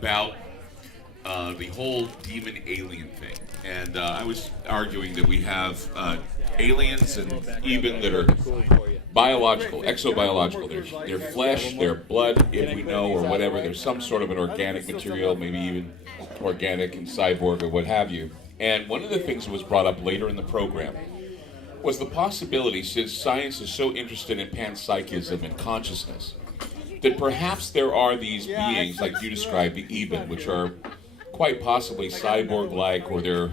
about the whole demon alien thing. And I was arguing that we have aliens and even that are biological, exobiological. They're flesh, they're blood, if we know, or whatever. There's some sort of an organic material, maybe even organic and cyborg or what have you. And one of the things that was brought up later in the program was the possibility, since science is so interested in panpsychism and consciousness, that perhaps there are these beings, like you described, the Eben, which are quite possibly cyborg-like, or they're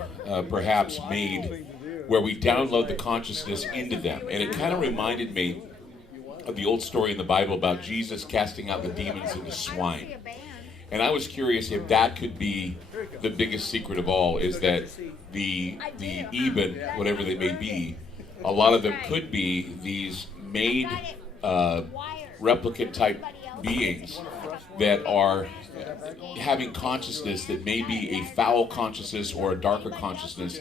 perhaps made where we download the consciousness into them. And it kind of reminded me of the old story in the Bible about Jesus casting out the demons into swine. And I was curious if that could be the biggest secret of all, is that the Eben, whatever they may be, a lot of them could be these made replicant type beings that are having consciousness that may be a foul consciousness or a darker consciousness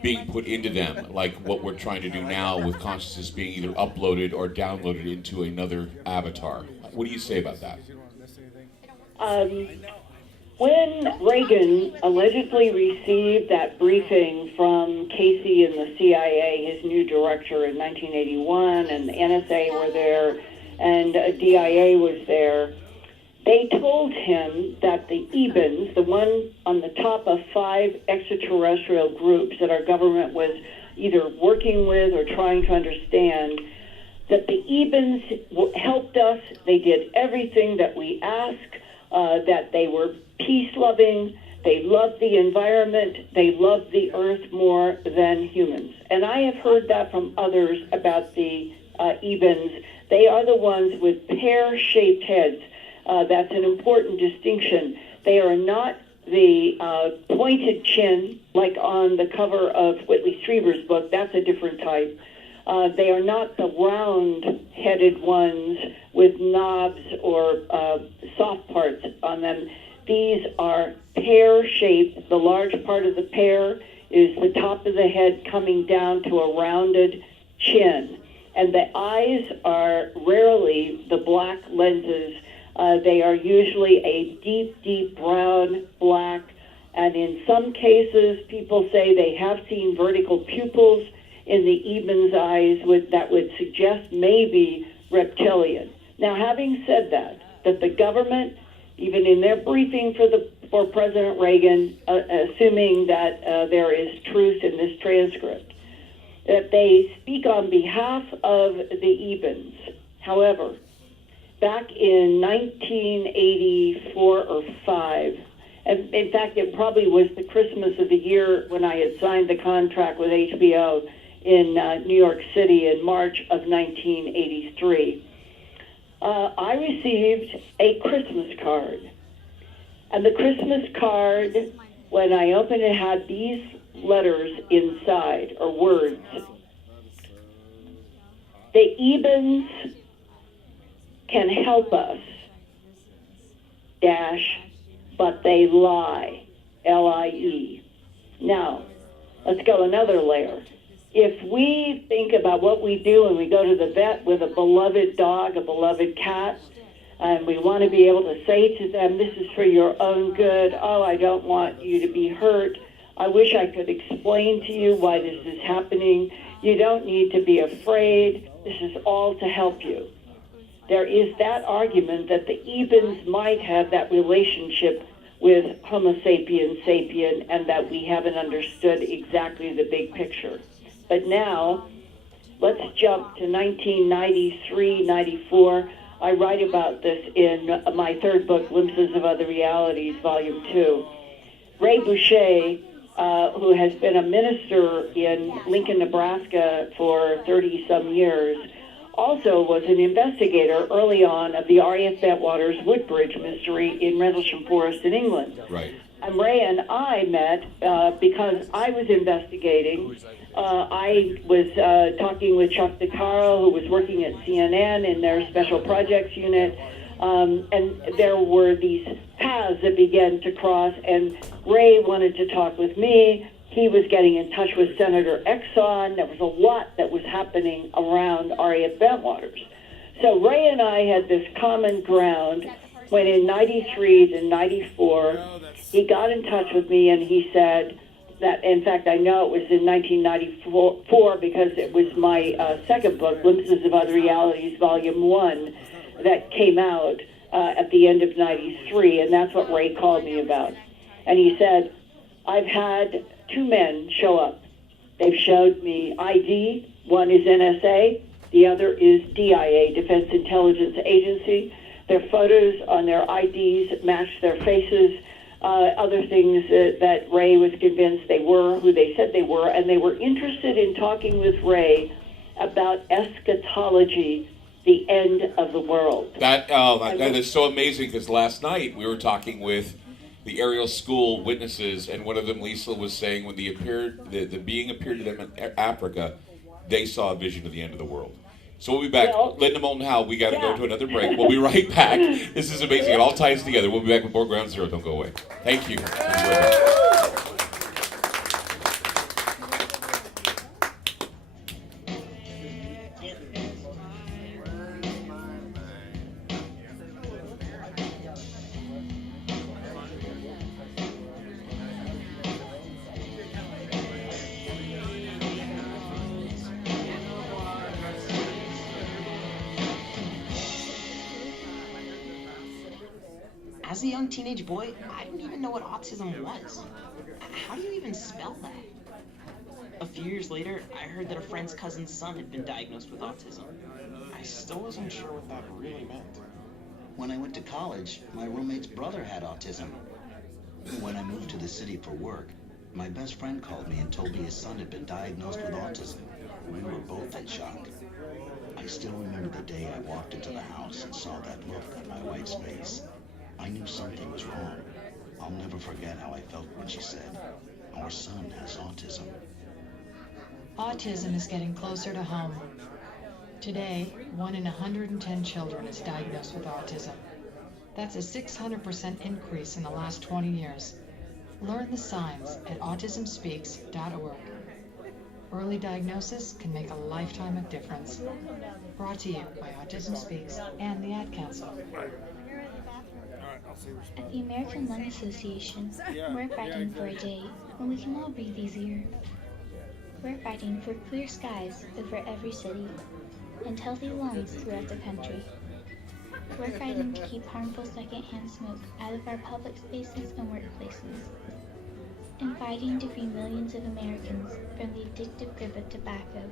being put into them, like what we're trying to do now with consciousness being either uploaded or downloaded into another avatar. What do you say about that? When Reagan allegedly received that briefing from Casey and the CIA, his new director, in 1981, and the NSA were there, and DIA was there, they told him that the Ebens, the one on the top of 5 extraterrestrial groups that our government was either working with or trying to understand, that the Ebens helped us. They did everything that we asked, that they were peace-loving, they loved the environment, they loved the earth more than humans. And I have heard that from others about the Ebens. They are the ones with pear-shaped heads. That's an important distinction. They are not the pointed chin, like on the cover of Whitley Strieber's book. That's a different type. They are not the round-headed ones with knobs or soft parts on them. These are pear-shaped. The large part of the pear is the top of the head coming down to a rounded chin. And the eyes are rarely the black lenses. They are usually a deep, deep brown, black, and in some cases, people say they have seen vertical pupils in the Eben's eyes that would suggest maybe reptilian. Now, having said that the government, even in their briefing for President Reagan, assuming that there is truth in this transcript, that they speak on behalf of the Ebens. However, back in 1984 or 5, and in fact, it probably was the Christmas of the year when I had signed the contract with HBO in New York City in March of 1983. I received a Christmas card. And the Christmas card, when I opened it, had these letters inside, or words. The Ebens can help us, but they lie, L-I-E. Now, let's go another layer. If we think about what we do when we go to the vet with a beloved dog, a beloved cat, and we want to be able to say to them, this is for your own good. Oh, I don't want you to be hurt. I wish I could explain to you why this is happening. You don't need to be afraid. This is all to help you. There is that argument that the Ebens might have that relationship with Homo sapiens sapien, and that we haven't understood exactly the big picture. But now, let's jump to 1993, 94. I write about this in my third book, Glimpses of Other Realities, Volume 2. Ray Boucher, who has been a minister in Lincoln, Nebraska for 30-some years, also was an investigator early on of the R.F. Bentwaters Woodbridge mystery in Rendlesham Forest in England. Right. And Ray and I met because I was investigating. I was talking with Chuck DeCaro, who was working at CNN in their Special Projects Unit, and there were these paths that began to cross, and Ray wanted to talk with me. He was getting in touch with Senator Exxon. There was a lot that was happening around R.F. Bentwaters. So Ray and I had this common ground, when in 93 to 94, he got in touch with me and he said that, in fact, I know it was in 1994 because it was my second book, Glimpses of Other Realities, Volume 1, that came out at the end of 93, and that's what Ray called me about. And he said, I've had two men show up. They've showed me ID. One is NSA, the other is DIA, Defense Intelligence Agency. Their photos on their IDs match their faces. Other things that Ray was convinced they were who they said they were, and they were interested in talking with Ray about eschatology, the end of the world. That is so amazing, because last night we were talking with the Ariel School witnesses, and one of them, Lisa, was saying when the being appeared to them in Africa, they saw a vision of the end of the world. So we'll be back. Well, Linda Moulton Howe, we got to go to another break. We'll be right back. This is amazing. It all ties together. We'll be back with more Ground Zero. Don't go away. Thank you. As a young teenage boy, I didn't even know what autism was. How do you even spell that? A few years later, I heard that a friend's cousin's son had been diagnosed with autism. I still wasn't sure what that really meant. When I went to college, my roommate's brother had autism. When I moved to the city for work, my best friend called me and told me his son had been diagnosed with autism. We were both in shock. I still remember the day I walked into the house and saw that look on my wife's face. I knew something was wrong. I'll never forget how I felt when she said, "Our son has autism." Autism is getting closer to home. Today, 1 in 110 children is diagnosed with autism. That's a 600% increase in the last 20 years. Learn the signs at autismspeaks.org. Early diagnosis can make a lifetime of difference. Brought to you by Autism Speaks and the Ad Council. At the American Lung Association, we're fighting for a day when we can all breathe easier. We're fighting for clear skies over every city and healthy lungs throughout the country. We're fighting to keep harmful secondhand smoke out of our public spaces and workplaces. And fighting to free millions of Americans from the addictive grip of tobacco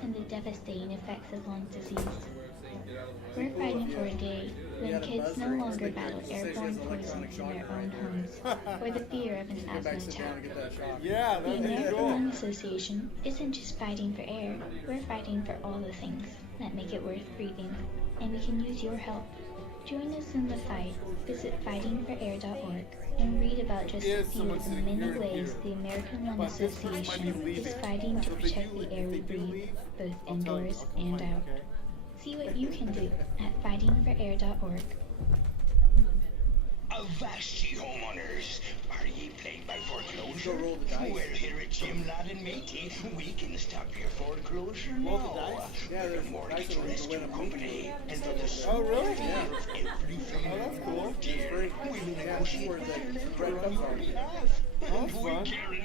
and the devastating effects of lung disease. We're fighting for a day when kids no longer battle airborne poisons in their own homes or the fear of an asthma attack. The American Lung Association isn't just fighting for air, we're fighting for all the things that make it worth breathing, and we can use your help. Join us in the fight. Visit fightingforair.org and read about just a few of the many ways the American Lung Association is fighting to protect the air we breathe, both indoors and out. See what you can do at fightingforair.org. Avast ye homeowners! Are ye plagued by foreclosure? Well, here at Jim Ladd and Matey, we can stop your foreclosure now. We're a mortgage rescue company, and for the sole fee of everything involved here, we'll negotiate with the lender on your behalf. And we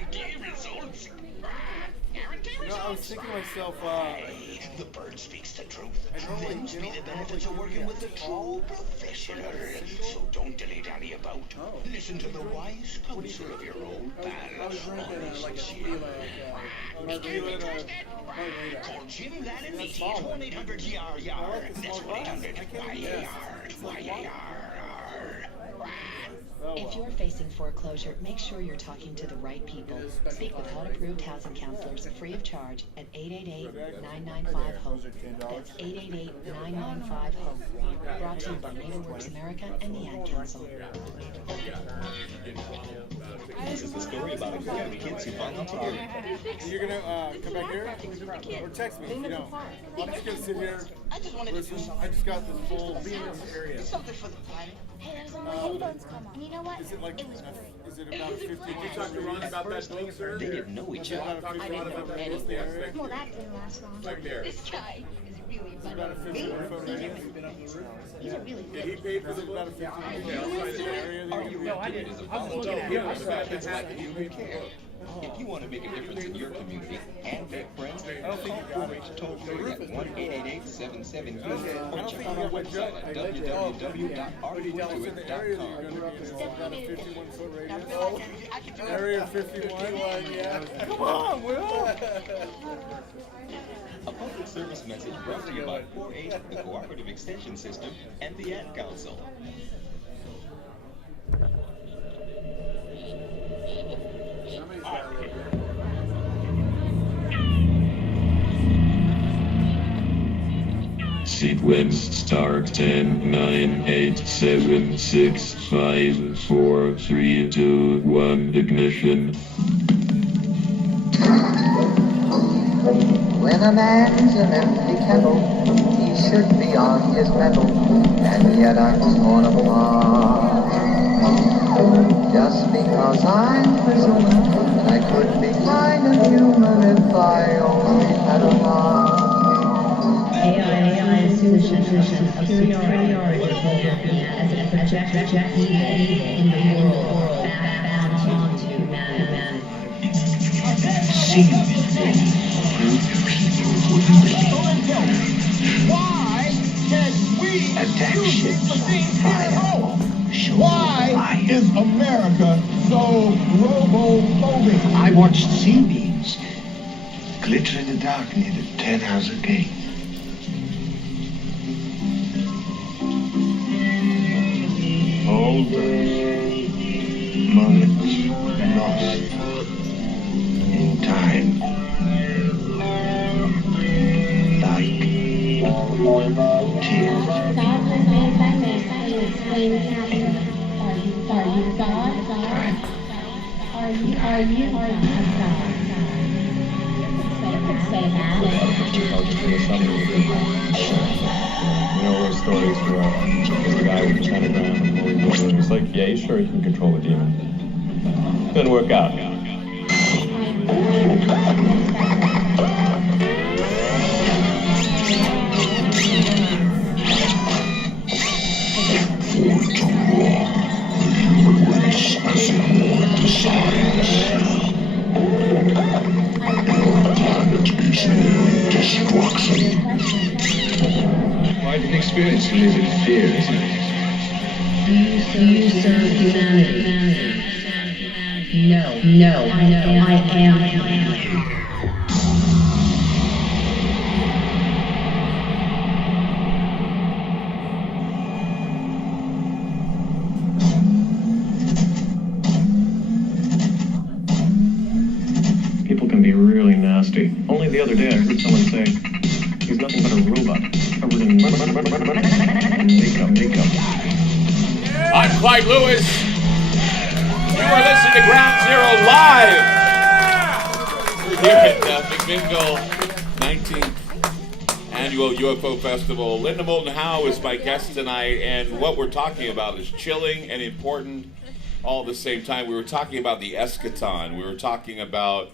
guarantee results. I was thinking to myself, the bird speaks the truth. Them's be the benefits of working with a true professional. So don't dilly-dally about. Listen to the wise counsel of your old pal. Honest Jim. Call Jim Ladd and Matey at 1-800-YAR-YAR. That's 1-800-YAR. If you're facing foreclosure, make sure you're talking to the right people. Speak with HUD-approved housing counselors free of charge at 888-995-HOPE. That's 888-995-HOPE. Brought to you by NativeWorks America and the Ad Council. This is the story about a group of kids who found out together. You're gonna come back here? Or text me if you don't. I'm just gonna sit here. I just wanted to do something. I just got this full area. Do something for the planet. Hey, there's my headphones come on. You know what? Is it like, It was great. is it about 50? Did you talk to Ron about that thing, sir? They didn't know each other. I didn't know anything. Well, that didn't last long. Right there. This guy is About a 51-foot radius. These are really Did good. he pay for the about a 51-foot area? No, I didn't. I was looking at it. It's like you care. If you want to make a difference in your community and make friends, call Coolidge toll free at 1-888-77-GREEN or check out our website at www.artwintuit.com. About a 51-foot radius. Area 51, yeah. Come on, Will! A public service message brought to you by 4-H, the Cooperative Extension System, and the Ad Council. Sequence start 10, 9, 8, 7, 6, 5, 4, 3, 2, 1, ignition. When a man's an empty kettle, he should be on his mettle, and yet I'm torn apart. Just because I'm presuming that I could be kind of human if I only had a heart. AI assumption of superiority as a projector evil in the world back onto humanity. Why can we use these machines here at home? Why is America so robo-phobic? I watched sea beams glitter in the dark near the 10-house gate. Boulders, moments lost in time, like tears. God was made by man to explain happening. Are you God? Are you God? You could say that. You know those stories where there's a guy with a pentagram and holy water, and it's like, yeah, sure, he can control a demon. Didn't work out. Quite an experience to live in fear, isn't it? You serve humanity. No, I am humanity. People can be really nasty. Only the other day I heard someone say, he's nothing but a robot, covered in makeup. I'm Clyde Lewis. You are listening to Ground Zero live. We're here at McMinnville 19th Annual UFO Festival. Linda Moulton Howe is my guest tonight, and what we're talking about is chilling and important all at the same time. We were talking about the eschaton. We were talking about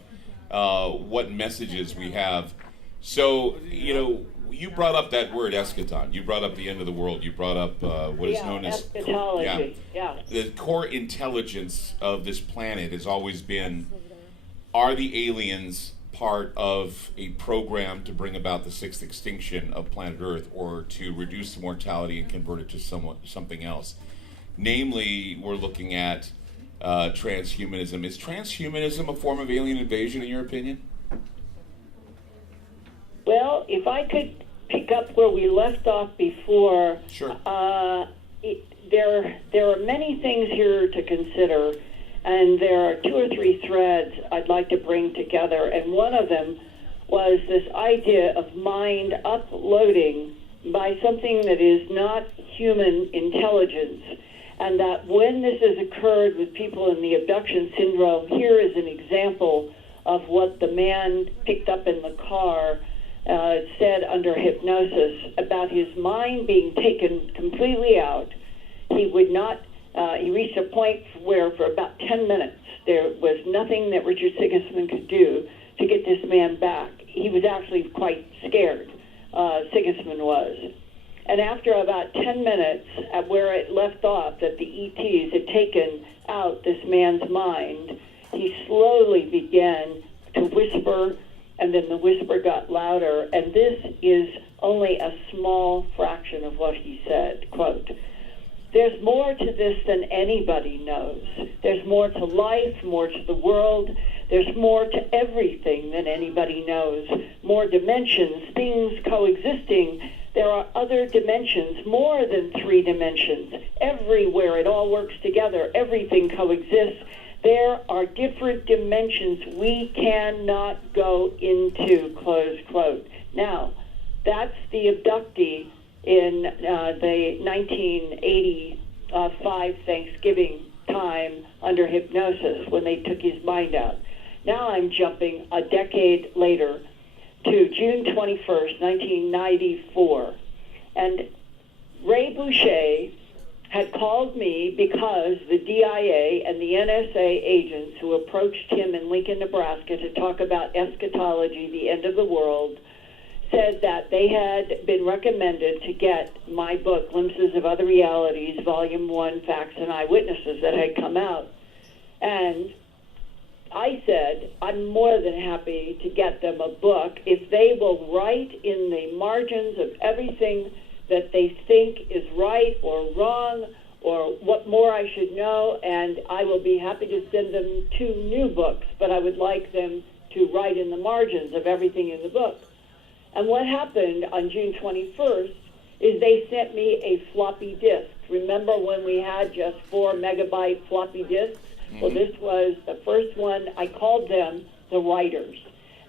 what messages we have. So, you know, you brought up that word eschaton. You brought up the end of the world. You brought up what is known as eschatology. The core intelligence of this planet has always been: are the aliens part of a program to bring about the sixth extinction of planet Earth, or to reduce the mortality and convert it to something else? Namely, we're looking at transhumanism. Is transhumanism a form of alien invasion, in your opinion? Well, if I could pick up where we left off before, sure. There are many things here to consider, and there are 2 or 3 threads I'd like to bring together, and one of them was this idea of mind uploading by something that is not human intelligence, and that when this has occurred with people in the abduction syndrome, here is an example of what the man picked up in the car said under hypnosis about his mind being taken completely out. He would not, he reached a point where for about 10 minutes there was nothing that Richard Sigismund could do to get this man back. He was actually quite scared Sigismund was. And after about 10 minutes, at where it left off, that the ETs had taken out this man's mind, he slowly began to whisper, and then the whisper got louder, and this is only a small fraction of what he said. Quote, "There's more to this than anybody knows. There's more to life, more to the world. There's more to everything than anybody knows. More dimensions, things coexisting. There are other dimensions, more than 3 dimensions. Everywhere it all works together, everything coexists. There are different dimensions we cannot go into," close quote. Now, that's the abductee in the 1985 Thanksgiving time under hypnosis when they took his mind out. Now I'm jumping a decade later to June 21st, 1994. And Ray Boucher had called me because the DIA and the NSA agents who approached him in Lincoln, Nebraska to talk about eschatology, the end of the world, said that they had been recommended to get my book, Glimpses of Other Realities, Volume 1, Facts and Eyewitnesses, that had come out. And I said, I'm more than happy to get them a book if they will write in the margins of everything that they think is right or wrong or what more I should know, and I will be happy to send them 2 new books, but I would like them to write in the margins of everything in the book. And what happened on June 21st is they sent me a floppy disk. Remember when we had just 4 megabyte floppy disks? Well, this was the first one. I called them the writers.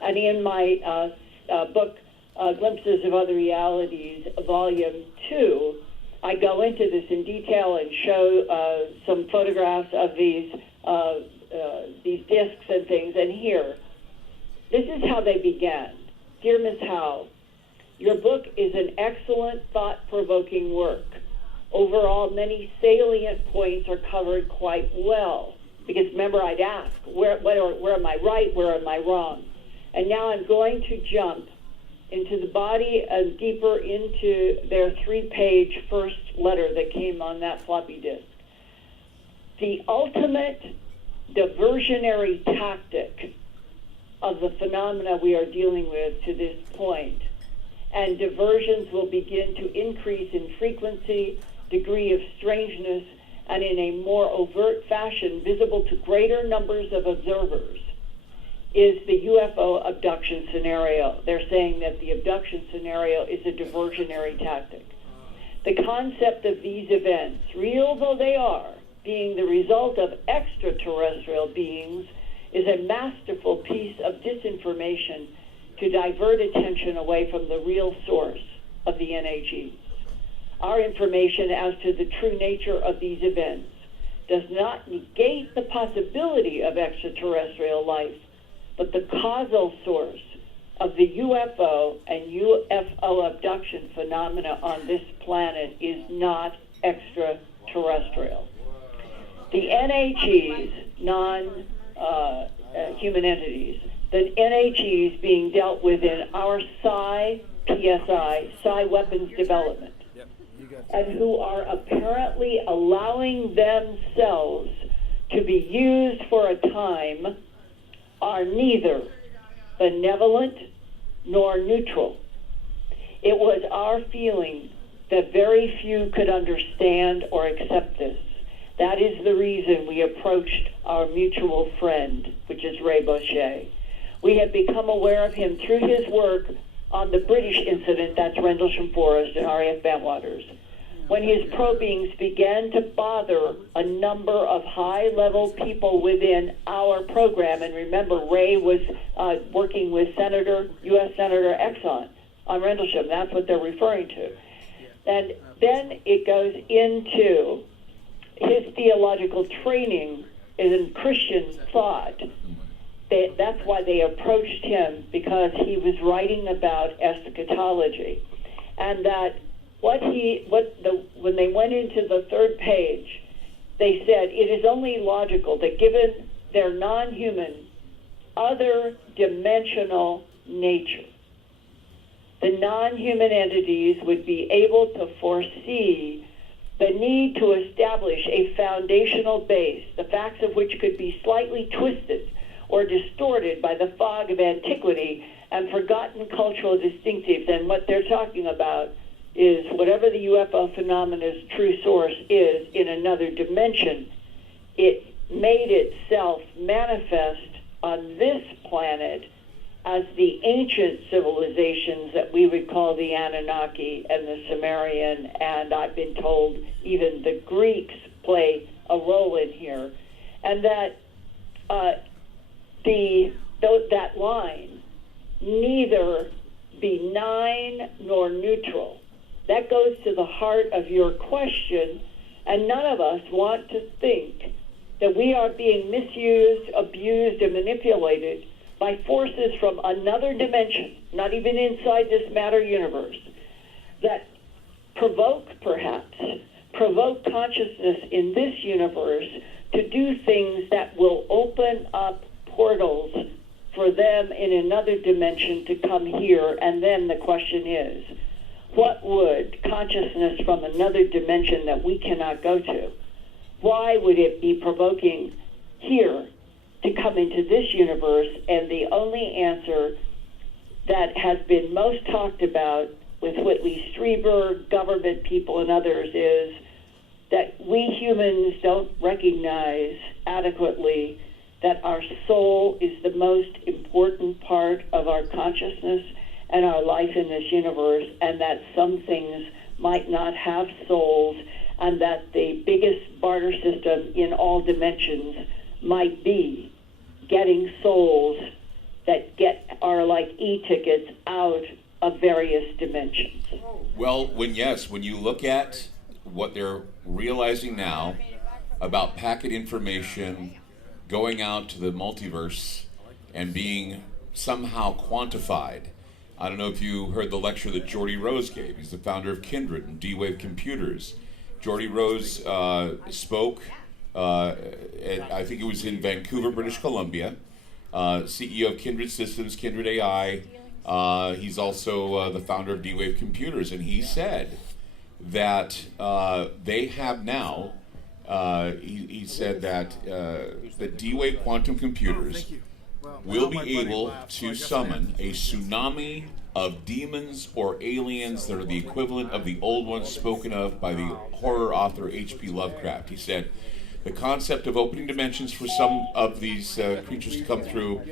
And in my book, Glimpses of Other Realities, Volume 2, I go into this in detail and show some photographs of these discs and things. And here, this is how they began. Dear Ms. Howe, your book is an excellent, thought-provoking work. Overall, many salient points are covered quite well. Because remember, I'd ask, where am I right, where am I wrong? And now I'm going to jump into the body and deeper into their 3-page first letter that came on that floppy disk. The ultimate diversionary tactic of the phenomena we are dealing with to this point, and diversions will begin to increase in frequency, degree of strangeness, and in a more overt fashion visible to greater numbers of observers, is the UFO abduction scenario. They're saying that the abduction scenario is a diversionary tactic. The concept of these events, real though they are, being the result of extraterrestrial beings, is a masterful piece of disinformation to divert attention away from the real source of the NAGs. Our information as to the true nature of these events does not negate the possibility of extraterrestrial life, but the causal source of the UFO and UFO abduction phenomena on this planet is not extraterrestrial. The NAGs, non-human entities, the NAGs being dealt with in our Psi weapons development, and who are apparently allowing themselves to be used for a time, are neither benevolent nor neutral. It was our feeling that very few could understand or accept this. That is the reason we approached our mutual friend, which is Ray Boucher. We have become aware of him through his work on the British incident, that's Rendlesham Forest and RAF Bentwaters, when his probings began to bother a number of high-level people within our program. And remember, Ray was working with U.S. Senator Exxon on Rendlesham. That's what they're referring to. And then it goes into his theological training in Christian thought. That's why they approached him, because he was writing about eschatology. And that when they went into the 3rd page, they said it is only logical that given their non-human, other dimensional nature, the non-human entities would be able to foresee the need to establish a foundational base, the facts of which could be slightly twisted or distorted by the fog of antiquity and forgotten cultural distinctives. And what they're talking about is whatever the UFO phenomena's true source is in another dimension, it made itself manifest on this planet as the ancient civilizations that we would call the Anunnaki and the Sumerian, and I've been told even the Greeks play a role in here, and that that line, neither benign nor neutral, that goes to the heart of your question, and none of us want to think that we are being misused, abused, and manipulated by forces from another dimension, not even inside this matter universe, that provoke consciousness in this universe to do things that will open up portals for them in another dimension to come here. And then the question is, what would consciousness from another dimension that we cannot go to, why would it be provoking here to come into this universe? And the only answer that has been most talked about with Whitley Strieber, government people, and others is that we humans don't recognize adequately that our soul is the most important part of our consciousness and our life in this universe, and that some things might not have souls, and that the biggest barter system in all dimensions might be getting souls that are like e-tickets out of various dimensions. Well, when you look at what they're realizing now about packet information going out to the multiverse and being somehow quantified. I don't know if you heard the lecture that Geordie Rose gave. He's the founder of Kindred and D-Wave Computers. Geordie Rose spoke, I think it was in Vancouver, British Columbia, CEO of Kindred Systems, Kindred AI. He's also the founder of D-Wave Computers, and he said that they have now, he said that the D-Wave quantum computers will be able to summon a tsunami of demons or aliens that are the equivalent of the old ones spoken of by the horror author H.P. Lovecraft. He said, the concept of opening dimensions for some of these creatures to come through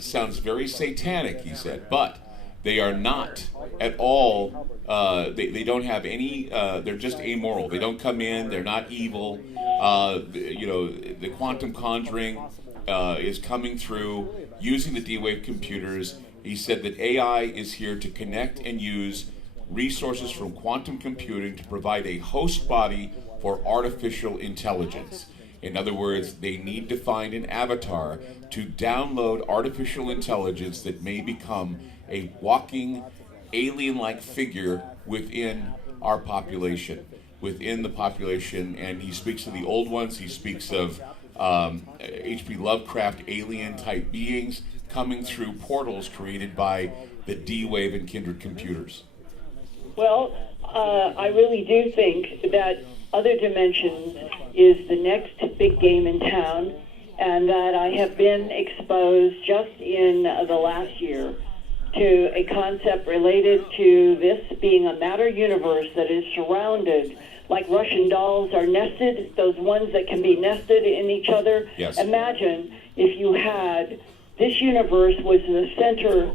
sounds very satanic, he said, but they are not at all, they don't have any, they're just amoral. They don't come in, they're not evil. The quantum conjuring is coming through using the D-Wave computers. He said that AI is here to connect and use resources from quantum computing to provide a host body for artificial intelligence. In other words, they need to find an avatar to download artificial intelligence that may become a walking alien-like figure within our population, within the population. And he speaks of the old ones. He speaks of H.P. Lovecraft alien-type beings coming through portals created by the D-Wave and Kindred computers. Well, I really do think that other dimensions is the next big game in town, and that I have been exposed just in the last year to a concept related to this being a matter universe that is surrounded, like Russian dolls are nested, those ones that can be nested in each other. Yes. Imagine if you had, this universe was the center,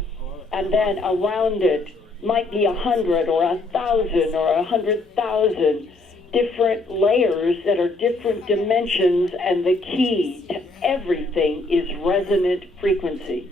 and then around it might be 100 or 1,000 or 100,000 different layers that are different dimensions, and the key to everything is resonant frequency.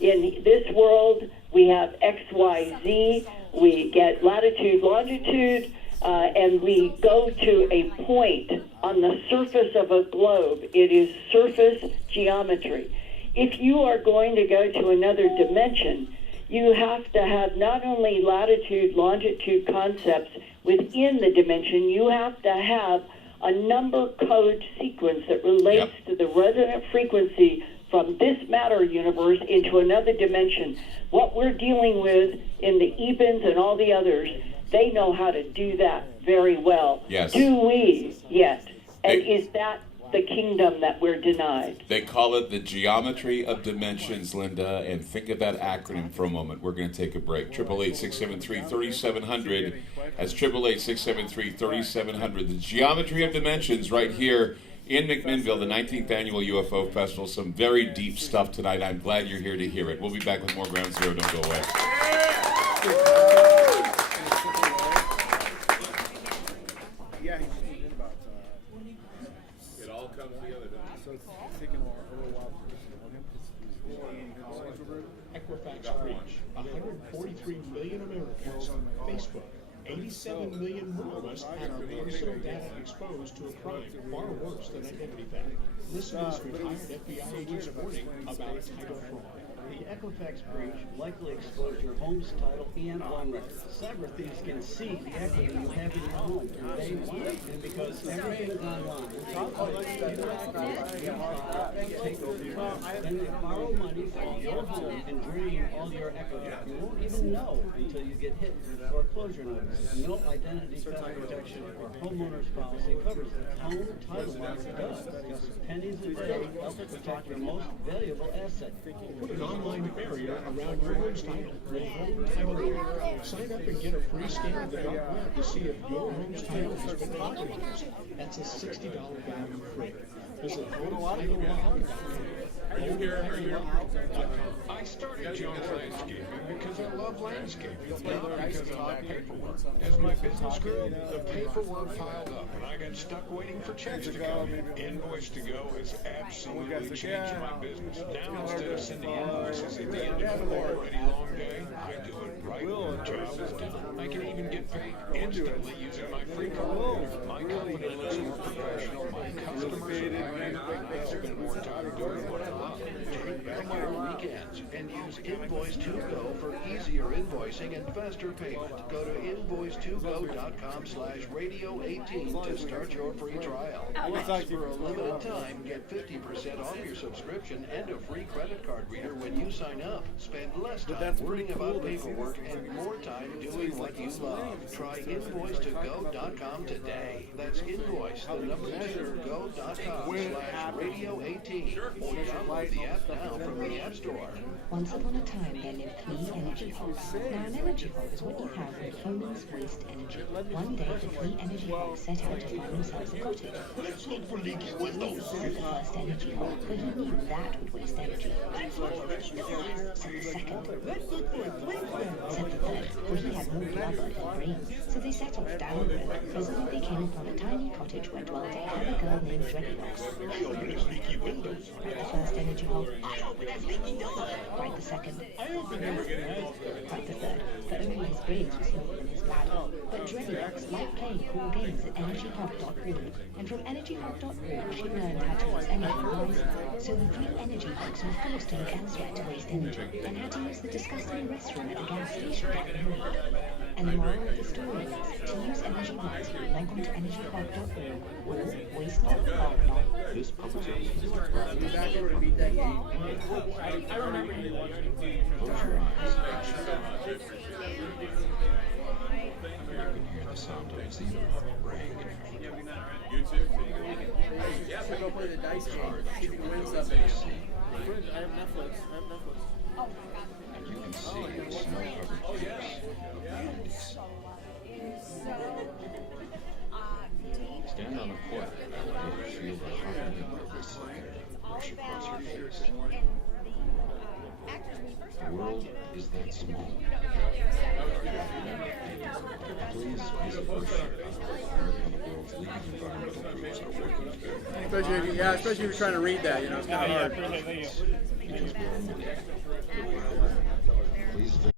In this world, we have X, Y, Z, we get latitude, longitude, and we go to a point on the surface of a globe. It is surface geometry. If you are going to go to another dimension, you have to have not only latitude, longitude concepts within the dimension, you have to have a number code sequence that relates to the resonant frequency from this matter universe into another dimension. What we're dealing with in the Ebens and all the others, they know how to do that very well. Yes. Do we yet? And is that the kingdom that we're denied? They call it the geometry of dimensions, Linda, and think of that acronym for a moment. We're going to take a break. 888-673-3700. That's 888-673-3700. The geometry of dimensions right here in McMinnville, the 19th Annual UFO Festival. Some very deep stuff tonight. I'm glad you're here to hear it. We'll be back with more Ground Zero. Don't go away. Yeah, he's thinking about it all comes together, doesn't it? So it's taking a little while to Equifax reach 143 million Americans. Facebook, 87 million more of us had our personal data exposed to a crime far worse than identity theft. Listeners retired FBI agents warning about title fraud. The Equifax breach likely exposed your home's title and loan records. Cyber thieves can see the equity you have in your home, and they want it. And because everything's online, take over your home. Then they borrow money from your home and drain all your equity. You won't even know until you get hit with a foreclosure notice. No identity theft protection or homeowner's policy covers it. Home title market does. Just pennies a day help protect your most valuable asset. Put an online barrier around your home's title with Home Title. Sign up and get a free scan of the dark web to see if your home's title has been compromised. That's a $60 value free. Visit HomeTitleLock.com. I started Jones Landscaping because I love landscaping, not because I like paperwork. As my business grew, the paperwork piled up, and I got stuck waiting for checks to come in. Invoice to Go has absolutely changed my business. Now, instead of sending invoices at the end of an already long day, I do it right when the job is done. I can even get paid instantly using my free card. My company looks more professional. My customers are happy. I spend more time doing what I love. Take back your weekends and use Invoice2Go for easier invoicing and faster payment. Go to invoice2go.com/radio18 to start your free trial. For a limited time, get 50% off your subscription and a free credit card reader when you sign up. Spend less time worrying about paperwork and more time doing what you love. Try Invoice2Go.com today. That's Invoice2Go.com/radio18 or download the app now from the App Store. Once upon a time, there lived 3 energy hogs. Now, an energy hog is what you have when humans waste energy. One day, the 3 energy hogs set out to find themselves a cottage. Let's look for leaky windows. Said the first energy hog, but he knew that would waste energy. Said the second. Said the third, for he had more blubber than brains. So they set off down the road. Presently, they came upon a tiny cottage where dwelt a clever girl named Dreadlocks. I open his leaky windows. Cried the first energy hog. I open his leaky windows. Cried the second. I open his cried the third, for only his brains were smaller than his bladder. But Dreadlocks liked playing cool games at energyhog.org, and from energyhog.org she learned how to use energy wisely. So the 3 energy hogs were forced to look elsewhere to waste energy, and had to use the disgusting restroom at the gas station down the road. And the moral of the story is, to use energy wisely, log on to energyhog.org, or waste not, harm not. This public service is I remember you watching. Close your eyes. You can hear the sound of zero ring. You too? Yeah, so go play the dice game. See if you can win something. I have Netflix. And you can see its snow-covered peaks. Stand on a cliff and feel the hot wind of the sun rush across your face. The world is that small. Please visit brochure on how the world's leading environmental groups are working together. Especially if you're trying to read that, it's kind of hard. Because we're